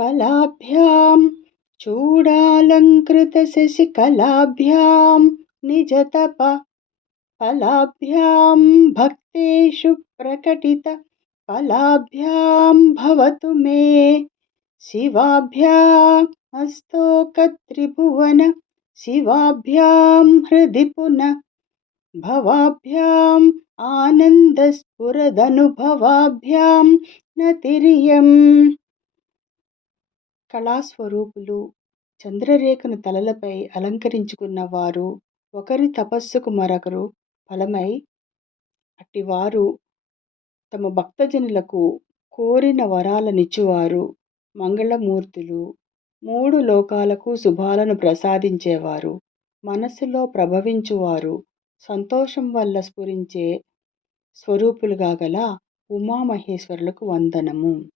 కళాభ్యాం చూడాలంకృతశశికళాభ్యాం నిజతప ఫలాభ్యాం భక్తేషు ప్రకటిత ఫలాభ్యాం భవతు మే శివాభ్యామస్తోకత్రిభువన శివాభ్యాం హృది పునః భవాభ్యాం ఆనందస్ఫురదనుభవాభ్యాం నతిరియం. కళాస్వరూపులు చంద్రరేఖను తలలపై అలంకరించుకున్న వారు ఒకరి తపస్సుకు మరొకరు ఫలమై అట్టివారు తమ భక్తజనులకు కోరిన వరాలనిచ్చువారు, మంగళమూర్తులు, మూడు లోకాలకు శుభాలను ప్రసాదించేవారు, మనస్సులో ప్రభవించువారు, సంతోషం వల్ల స్ఫురించే స్వరూపులుగా గల ఉమామహేశ్వరులకు వందనము.